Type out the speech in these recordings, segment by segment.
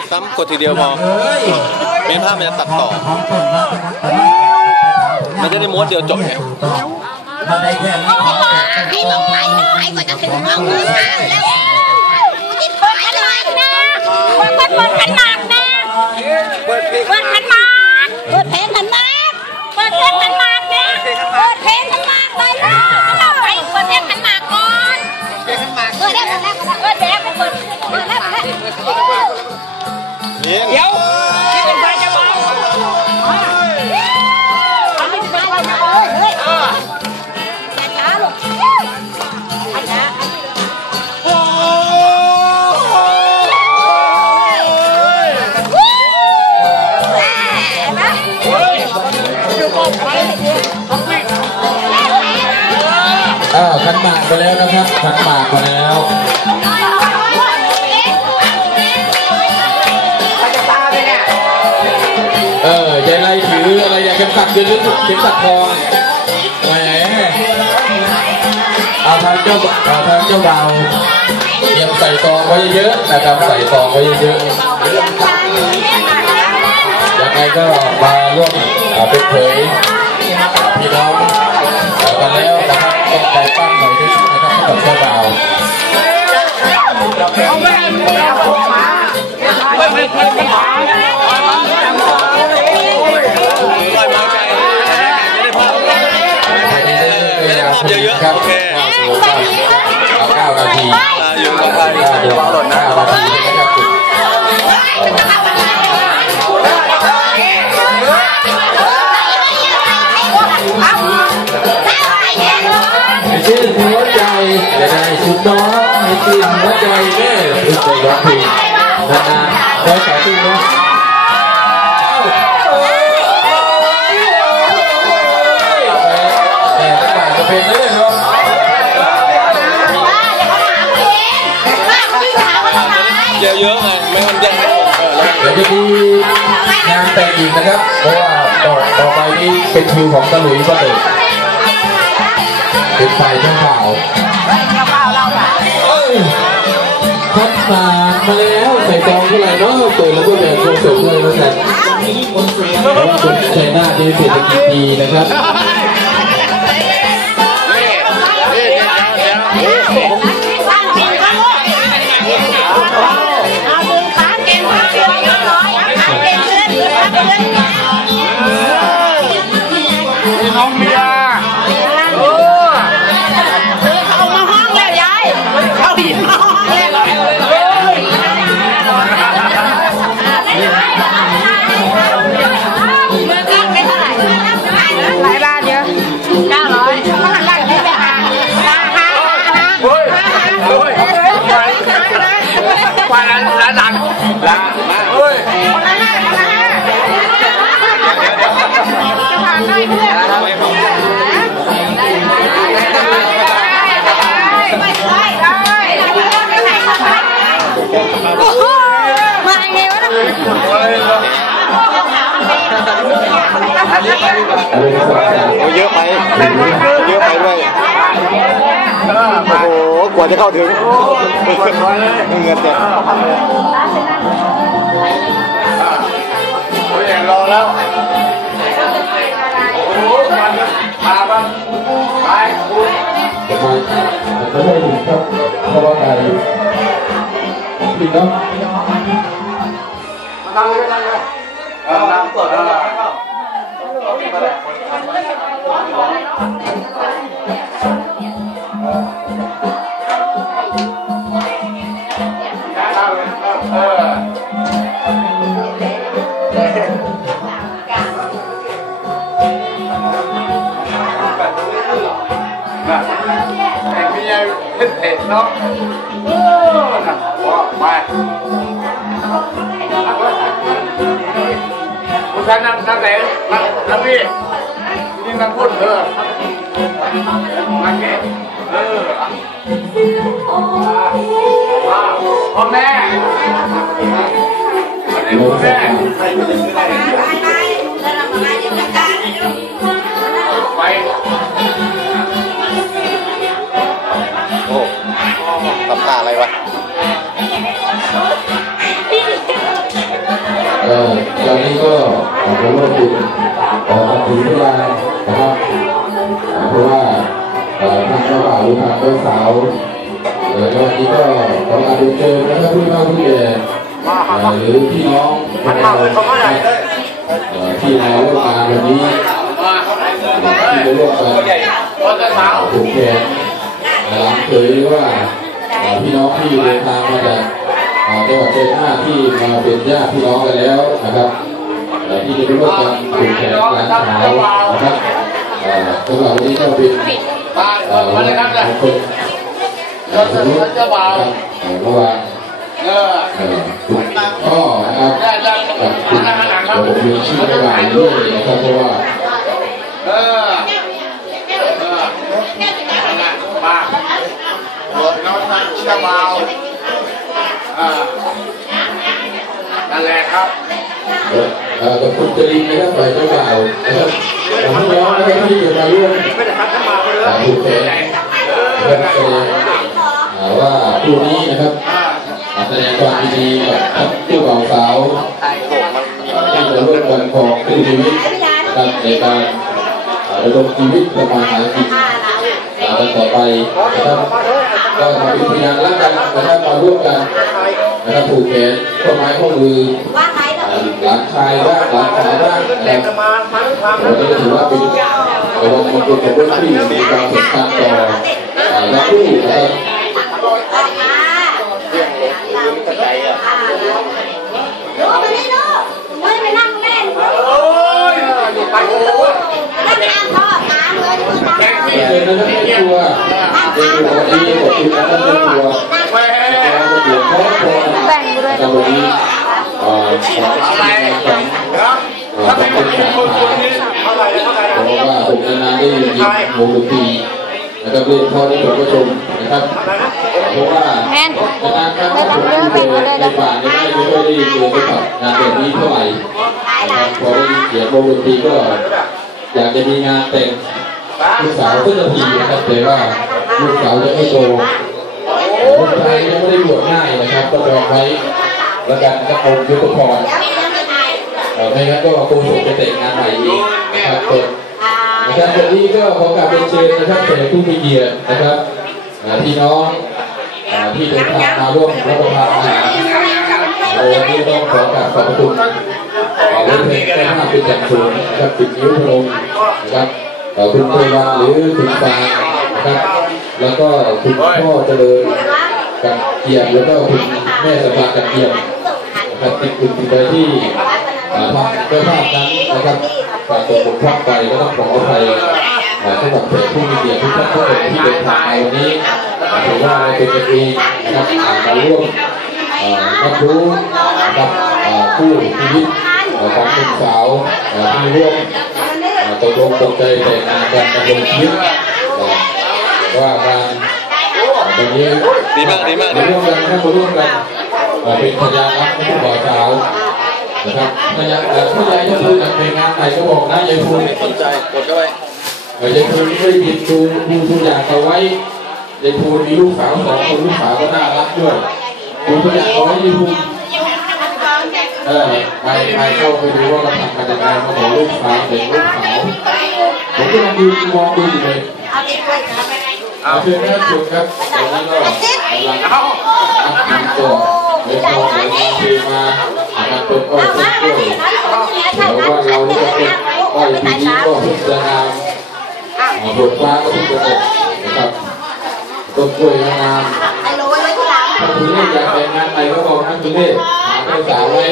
ดซ้ำกดทีเดียวพอเฮ้ยไม่งั้นภาพมันจะตัดต่อของต้นนะมันจะได้ม้วนเดียวจบไงมาได้แค่นี้ขอแจกให้ต้องไปให้ไปกว่าจะถึงเอามือข้างแล้วนี่ถอยเลยนะเปิดเปิดเปิดขันหมากนะเปิดขันหมากเปิดเพลงขันหมากเปิดเพลงขันหมากนะเปิดเพลงขันหมากเลยนะเราไปเปิดเพลงขันหมากก่อนเปิดแล้วเปิดแล้ว เปิดแล้วเปิดเปิดแล้วเปิดแล้ว นี่ เดี๋ยวที่เป็นไฟจะเบา เอาไปไปไปเลยเฮ้ยอย่าช้าลูกอย่าช้า โอ้อยู่กองไฟ อ้าวขันหมากไปแล้วนะครับขันหมากไปแล้ว มขัดยืนหรือเข็มขัดทองแหมเอาทางเจ้าเอาทางเจ้าบ่าวเตรียมใส่ซองไว้เยอะๆนะครับใส่ซองไว้เยอะๆยังไงก็มาร่วมอ่าเป็นเผยพี่น้องเอ่อกันแล้วนะครับต้องใจปั้มหน่อยด้วยนะครับสำหรับเจ้าบ่าวเอาไม่ให้มันเอาของหมาไม่ไม่ไม่ ครับโอเคเอาเก้านาทีอ่าอยู่กับใครเก้าระวังหล่นนะนาทีนะครับ นแต่งอีกนะครับเพราะว่าต่อต่อไปนี้เป็นคิวของตะหลุยก็เลยเป็นฝ่ายเจ้าบ่าวเอ้ยคัดสารมาแล้วใส่ซองเท่าไหร่เนาะเปิดแล้วก็แบ่งส่งเสริมด้วยแล้วกันแล้วคุณชัยนาทนี่เศรษฐกิจดีนะครับ โอ้เยอะไปเยอะไปด้วยโอ้โหกว่าจะเข้าถึงเงินเจ็บโอ้ยรอแล้วโอ้มันพามันไปคุณจะมาจะได้ถึงครับเพราะว่าไก่พี่น้องนั่งเลยนั่งเลยเออนั่งเปิดแล้ว बहुत बड़ा बहुत बड़ा นี่นี่นั่งพูดเออนั่งแกเออพ่อแม่พ่อแม่ เอ่อตอนนี้ก็ขอร่วมบุญเอ่อถือเวลานะครับเพราะว่าทางเจ้าบ่าวหรือทางเจ้าสาวเอ่อในวันนี้ก็ขอลาดูเชิญนะครับผู้เฒ่าผู้แก่หรือพี่น้องของเราที่มาร่วมงานวันนี้ที่มาร่วมกันผูกแขนหลังเผยว่าพี่น้องที่เดินทางมาจาก อ่อจังหวัดชัยนาทที่มาเป็นญาติพี่น้องกันแล้วนะครับเอ่ที่จะร่วมกันผูกแขนหลานสาวนะครับสำหรับวันนี้ก็เป็นบ้านเอ่อมาวันเลยครับมเนี่ยงคลเอ่อสมรสนะครับเอ่อเมื่อวานเออเอ่อคุณพ่อนะครับได้ได้กับคุณนั่งข้างหลังคเดี๋รับยวผมมีชื่อไม่บานด้วยนะครับเพราะว่าเออเออป้าน้องทางเชื่อเบาอ่านั่นแหละ ครับเอ่อกับคุณจรินนะครับฝ่ายเจ้าบ่าวนะครับผมพี่น้องนะครับที่จะมาร่วมไม่ได้ทักเข้ามาเลยอ่าผูกแขนนะครับแสดงอ่าว่าคู่นี้นะครับอ่าแสดงความยินดีกับทั้งคู่บ่าวสาวอ่าที่จะร่วมกันของคู่ชีวิตนะครับในการอ่าดำรงชีวิตประมาณหากินอ่ากันต่อไปนะครับก็มาเป็นพยานรักกันนะครับมาร่วมกัน นะครับผูกแขนข้อไม้ข้อมือว่าไงล่ะอ่าหลานชายบ้างหลานสาวบ้างนะครับมาทั้งทางวันนี้ก็ถือว่าเป็นวันมงคลของเรื่องที่มีความสำคัญต่ออ่าและผู้นะครับออกมาลูกมานี่ลูกไม่ไปนั่งแม่ลูกโอ้ยอยู่ไปโอ้ยนั่งนั่งพ่อถามเลยลูกแกงทำที่เชิญนะครับไม่กลัวเป็นตัววันนี้ขอบคุณนะครับไม่กลัวแม่แล้วก็ เปลี่ยนครอบครัวนะครับวันนี้เอ่อขออะไรครับถ้าไม่เป็นคนคนนี้เท่าไหร่เท่าไหร่เพราะว่าผมนานๆได้ยินวงดนตรีนะครับเรียนพอได้ผมก็ชมนะครับเพราะว่าแม่นนานๆครั้งผมอยู่ในป่านี่ไม่ค่อยได้เจอกับงานแบบนี้เท่าไหร่นะครับพอได้ยินเสียงวงดนตรีก็อยากจะมีงานแต่งลูกสาวก็จะทีนะครับแต่ว่าลูกสาวจะไม่โต ลูกชายยังไม่ได้บวชง่ายนะครับ ก็จองไว้แล้วกันนะครับองค์ยุทธพรไม่งั้นก็คงส่งไปแต่งานใหม่อีกนะครับเปิดนะครับวันนี้ก็ขอกราบเป็นเชิญนะครับแขกผู้มีเกียรตินะครับพี่น้องที่เดินทางมาร่วมรับประทานอาหารวันนี้ต้องขอกราบขอบคุณขอเล่นเพลงก็ห้าเป็นอย่างสูงนะครับติดนิ้วพนมนะครับคุณเทวันหรือคุณฟางนะครับแล้วก็คุณพ่อเจริญ กับเกียรแล้วก็คุณแม่สำราญกับเกียรตินะครับติดคุณติดไปที่อ่าทางเจ้าภาพนั้นนะครับฝากตัวบกพร่องไปก็ต้องขออภัยสำหรับแขกผู้มีเกียรติทุกท่านทุกคนที่เดินทางมาวันนี้ถือว่าเป็นกันเองนะครับมาร่วมรับรู้นะครับผู้ชีวิตของคุณสาวที่ร่วมตกลงตกใจแต่งงานกันดำรงชีวิตเอ่อว่างาน ตรงนี้ดีมากดีมากร่วมกันนะครับร่วมกันเป็นพยานรักผู้บ่าวสาวนะครับพยานเอ่อผู้ใหญ่ถ้าพูดแต่งงานไหนก็บอกนะยายพูนสนใจกดเข้าไปยายพูนไม่ได้ผิดดูดูตัวอย่างเอาไว้ยายพูนมีลูกสาวสองคนลูกสาวก็น่ารักด้วยดูตัวอย่างเอาไว้ยายพูนเออไปไปเข้าไปดูว่าเราทำกันยังไงมาบอกลูกสาวเด็กลูกสาวผมก็ยังดูมองดูอยู่เลย เอาเชิญนะครับเชิญครับตอนนี้ก็กำลังทำตัวในกองในกองทีมาอาการเป็นอ้อยต้นกล้วยแล้วว่าเราเนี่ยเป็นอ้อยปีนี้ก็พิ่งจะงามบทฟ้าก็พิ่งจะตกนะครับต้นกล้วยงามถ้าคุณเล่นอยากแต่งงานใหม่ก็บอกนะคุณเล่หาเจ้าสาวไว้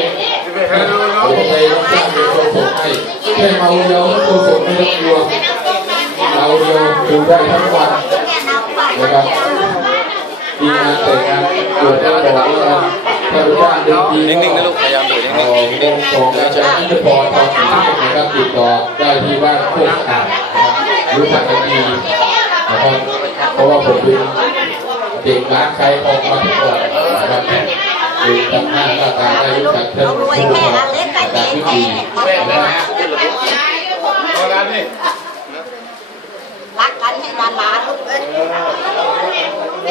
ผมไปรับจ้างเป็นคนส่งให้แค่เมาเดียวก็คนส่งไม่ต้องกลัวเมาเดียวดูได้ทั้งวัน นะครับมีงานแต่งงานเกิดแล้วบอกว่าถ้ารู้ว่าเดือนปีนิ่งๆนะลูกพยายามดูนิ่งเอ่อวงของอาจารย์นิตพรตอนนี้นะครับติดต่อได้ที่บ้านโคกอ่างนะครับรู้จักกันดีนะครับเพราะว่าผมเป็นเด็กร้านขายของมาทุกวันนะครับดูทำหน้าหน้าตาได้รู้จักท่านรผู้วยชแค่มอันเล็กแต่อาเจ๊จารย์วิแค่ธีนะครับเอาละนี่รักกันให้นานๆลูกเอ้ย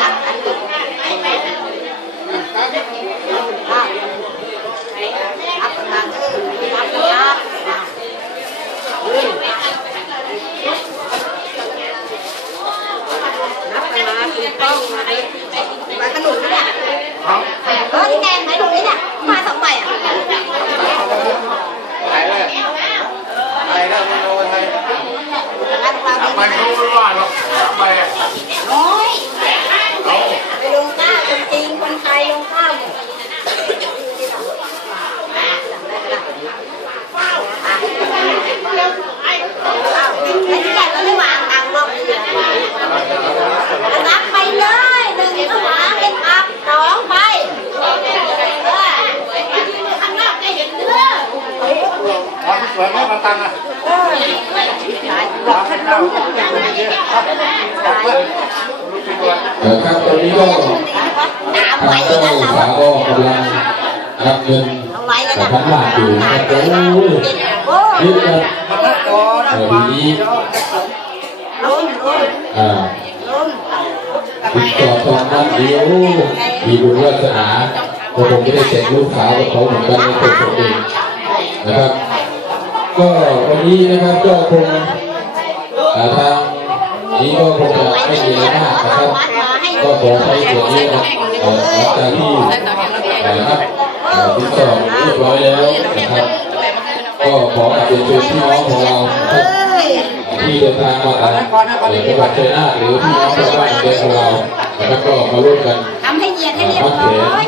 รักกันลูก ไปเขาไม่ว่าหรอกไป น้อยไปลงข้าวคนจีนคนไทยลงข้าวหมดไอ้ที่แกก็ไม่วางทางรอบเดียวรับไปเลยหนึ่งข้าวหวานเป็นอับสองไปข้างนอกจะเห็นเนื้อ สวยมากมาตังอะบอกท่านรู้อย่างอย่างนี้เอ่อครับตอนนี้ก็ตามทาไว้งเจ้านั่นเราสาวก็กำลังรับเงินเอาไว้แล้วแต่นะพันบาทอยู่นะครับโอ้ยโอ้เยอะครับเออทีนี้ล้มล้มอ่าล้มติดต่อตอนนั้นเดียวมีบุญวาสนาเพราะผมไม่ได้แต่งลูกสาวกับเขาเหมือนกันในตัวผมเองนะครับ ก็วันนี้นะครับก็คงอาทางนี้ก็คงจะไม่มีอะไรมากนะครับก็ขอใช้ส่วนนี้นะเอ่อหลังจากที่เอ่อครับเอ่อติดต่อเรียบร้อยแล้วนะครับก็ขอเรียนเชิญพี่น้องของเรานะครับเอ้ยที่เดินทางมาจากจังหวัดชัยนาทหรือพี่น้องชาวบ้านเดินของเรานะครับก็มาร่วมกันทำให้เย็นให้เรียบร้อย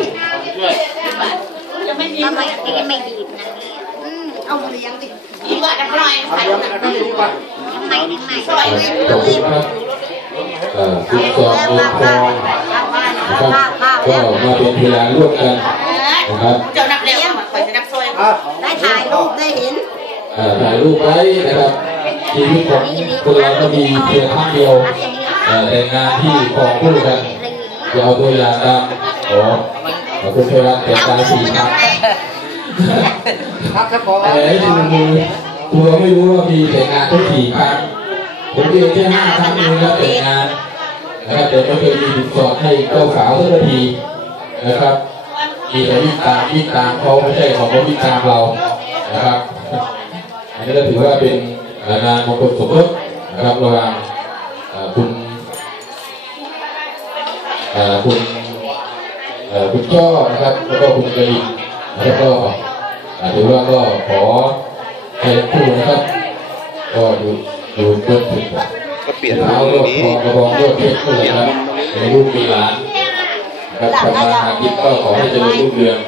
จะไม่มีไม่ดีนะอืมเอาเลี้ยงดิดี กว่าจะปล่อยใส่ทำไมทำไมปล่อยขอบคุณครับเอ่อคุณสอนเงินทองนะครับก็มาเป็นพยานร่วมกันนะครับเจ้านักเลี้ยงคอยจะนักซอยได้ถ่ายรูปได้เห็นถ่ายรูปไว้นะครับชีวิตของคนเราก็มีเพียงครั้งเดียวแต่งานที่ครองคู่กันเอาตัวอย่างตามขอขอบคุณพยานแต่งกายสีครั้งครับครับผมแต่ที่มันมี ตัวไม่รู้ว่ามีแต่งงานทั้งสี่ครั้งผมเรียนแค่ห้าครั้งเองแล้วแต่งงานนะครับแต่ไม่เคยมีสินสอดให้เจ้าสาวสักทีนะครับมีแต่วิ่งตามวิ่งตามเขาไม่ใช่ของเขาวิ่งตามเรานะครับอันนี้ก็ถือว่าเป็นงานมงคลสมรสนะครับระหว่างคุณคุณคุณช่อนะครับแล้วก็คุณกระดิ่งแล้วก็ถือว่าก็ขอ ให้ทั้งคู่นะครับก็อยู่อยู่จนถึงก็เปลี่ยนเท้าตโลรงดนี้ทอกระบองโลดเพชรด้วยนะครับในลูกมีหลานครับทำมาหากินก็ขอให้เจริญรุ่งเรือง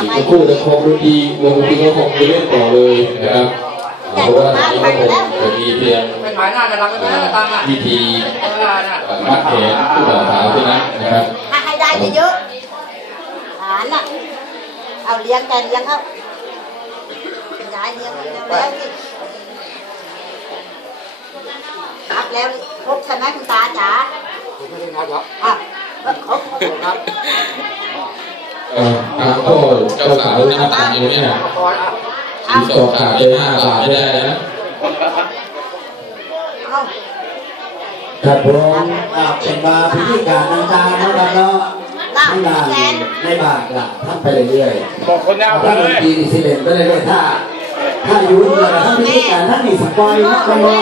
อีกสักครู่จะคงดนตรีวงดนตรีก็คงจะเล่นต่อเลยนะครับเพราะว่าตอนนี้ก็คงจะมีเพียงพิธีมัดแขนผู้บ่าวสาวเท่านั้นนะครับให้ได้เยอะๆหานอะเอาเลี้ยงกันเลี้ยงเอาายเลี้ยงเลี้ยงแล้วสิครับแล้วครบใช่ไหมคุณตาจ๋าไม่ได้นะครับอะครบครบครับเอ่อทางพ่อเจ้าสาวนะครับตอนนี้เนี่ยสินสอดขาดเลยห้าบาทไม่ได้นะเอาครับผมอ่าเป็นมาพิธีการต่างๆนะครับเนาะล่าที่งานแสนในบาทละทำไปเรื่อยๆบอกคนยาวไปเลยตรีนี่สิเลนไปเรื่อยๆถ้า ถ้าอยู่เนี่ยถ้าพิธีการท่านนี่สปอยนะคนว่า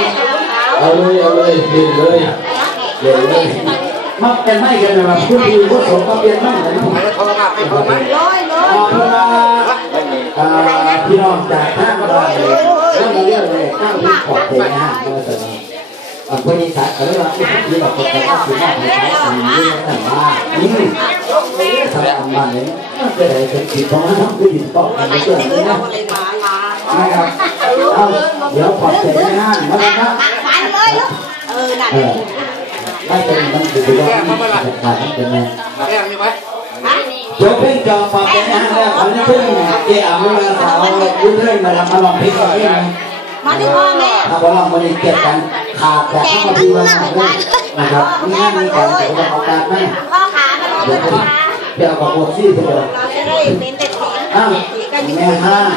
เอาเลยเอาเลยเล่นเลยเล่นเลยมักเป็นไม่กันนะครับผู้ดีผู้สมก็เปลี่ยนไม่กันนะไม่ได้โทรมาไม่โทรมาร้อยร้อยขอเวลาอ่าพี่น้องจากทางบ้านเลยนั่งมาเรื่อยเลยตั้งที่ขอบเลยนะฮะเมื่อสักครู่อ่าคนอีสานเขาเรียกว่าผู้ที่แบบคนแต่ว่าคือว่าผู้ชายสิ่งนี้แต่ว่าอืมสำหรับมันเนี่ยมันเป็นอะไรเป็นสิทธิ์ของมันทั้งผู้หญิงก็มันไปเกิดซื้อเลยเรานะเลยมาลา นะครับเอาเดี๋ยวขอบใจในห้างนะครับหักฟันเลยลูกเออนั่นเออไม่เป็นมันคือว่ามันขาดเป็นไงแก้มีไหมฮะยกเพ่งจอขอบใจในห้างแล้วเขาจะเพิ่งเกี่ยมเวลาสาวยุ่งเรื่องมาทำมาลองเพลงก่อนได้ไหมมาที่พ่อแม่ถ้าเราลองมาเก็บกันขาดแต่ถ้ามาดีวันไหนนะครับมีงานมีการแต่ว่าเอาการไม่พ่อขามาลองเดี๋ยวกันมาเดี๋ยวเอากระโปรงซี่ไปเลย เราจะได้เป็นเด็กผีอ้าวกันอยู่แม่ห้าง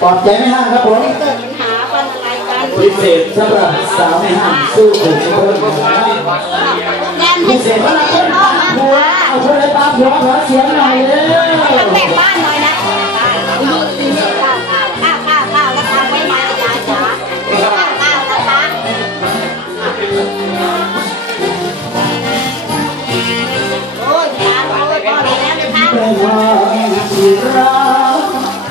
ปลอบใจแม่ห้างครับผมเกิดปัญหาปัญอะไรกันพิเศษสำหรับสาวแม่ห้างสู้ถึงเพิ่มนะครับแนนให้พิเศษพ่สำหรับอคนตามาผัวเอาคนเลยตาผัวขอเสียงหน่อยเลยตั้งแต่บ้านเลยนะข้าวข้าวข้าวข้าวข้าวแล้วทำไว้มายายจ๋าข้าวข้าวนะคะโอ้ยยาโอ้ยพ่อดีแล้วนะคะแต่ว่าที่รัก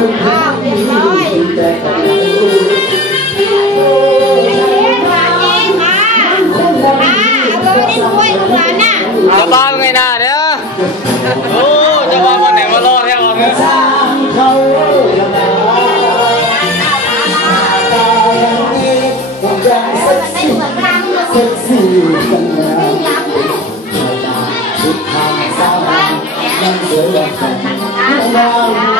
แล้วเอาวเรียบร้อยไอ้เลี้ยงหลานเองมามาเอาเลยได้ด้วยลูกหลานน่ะจะบ้าไงน่าเนี่ยโอ้จะบ้าวันไหนมาล่อแท้ก่อนเนี่ยได้เหมือนครั้งหนึ่งวิ่งหลังบ้านได้ไอ้น้องนี่ลูกมาใส่มาเกินหมดวันได้ไหมคนนั้นน่ะคนนั้นพวกเดี๋ยวนะแล้วเดี๋ยวเดี๋ยวมาร้านที่ไปที่ถามว่าแม่เขามีเยอะเอามาเอาเอาไปลงแล้วคนนั้นเดี๋ยวเราผู้ใหญ่เดินนับไม่ได้ไอ้ที่เราเล่นเอาไปไปไรไปไปไปก่อน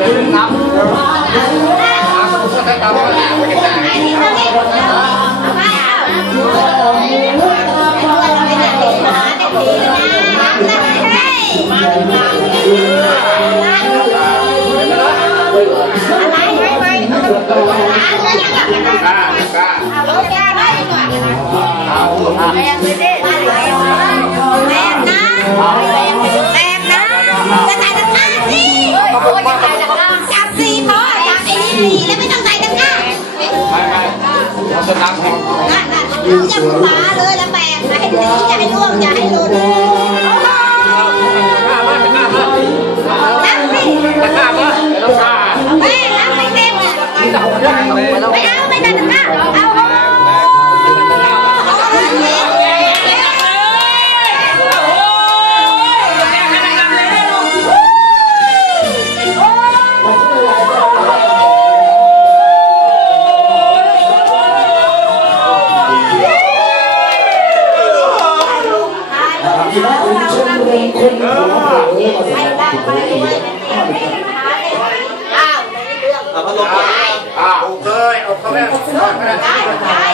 นะจะใส่ตะกร้าสิ โอ้ยจะใส่ตะกร้าจับสี่พอจับไอ้นี่สี่แล้วไม่ต้องใส่ตะกร้าไม่ไม่เราจะนับให้นั่นน่ะลูกจะขวาเลยแล้วแบกอย่าให้หนีอย่าให้ล่วงอย่าให้หลุดกล้ามาเป็นกล้ามานับสิแต่กล้ามาแล้าแม่นับไม่เต็มอะไม่เอาไม่ใส่ตะกร้าเอา อาเข้าไปได้ได้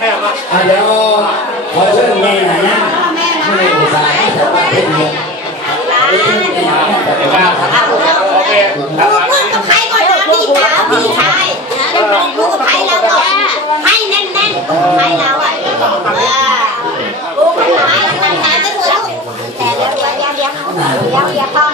แม่มาเดี๋ยวขอเชิญแม่หน่อยนะไม่ได้ภาษาแต่ว่าเป็นเรียนกล้าโอเคพูดพูดกับใครก่อนนะพี่สาวพี่ชายนะพูดกับใครเราก่อนให้แน่นๆพูดกับใครเราอะเออพูดกับใครนานๆจะสวยลูกแต่เดี๋ยวเดี๋ยวเดี๋ยวเดี๋ยวเดี๋ยวต้อง